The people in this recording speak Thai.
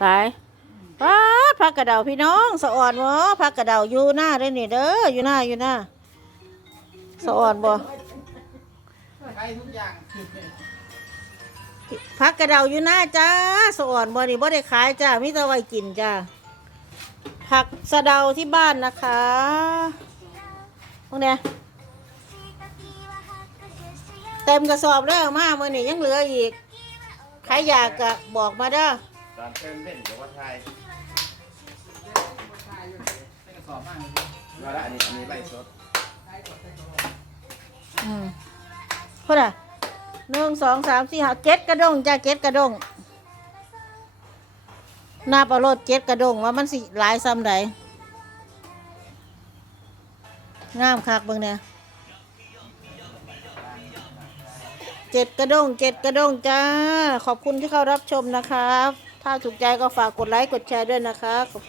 หลายป้าดผักกระเดาพี่น้องสะอ่อนบ่ผักกระเดาอยู่หน้าได้นี่เด้ออยู่หน้าอยู่หน้าสะอ่อนบ่ใช้ทุกอย่างผักกระเดาอยู่หน้าจ้าสะอ่อนบ่นี่บ่ได้ขายจ้ามีแต่ไว้กินจ้าผักสะเดาที่บ้านนะคะพวกเนี้ยเต็มกระสอบแล้วมาเมื่อนี่ยังเหลืออีกใครอยากก็บอกมาเด้อ ตอนเติมเล่นกับว่าไทยเป็นกระสอบมากเลยมาละอันนี้อันนี้ไล่สดอืมพูดอะหนึ่งสองสามสี่ห้าเจ็ดกระดงจ้าเจ็ดกระดงหน้าปลารดเจ็ดกระดงว่ามันสิหลายซ้ำใดงามคักเบิ่งเนี่ยเจ็ดกระดงเจ็ดกระดงจ้า ขอบคุณที่เข้ารับชมนะครับ ถ้าถูกใจก็ฝากกดไลค์กดแชร์ด้วยนะคะขอบคุณ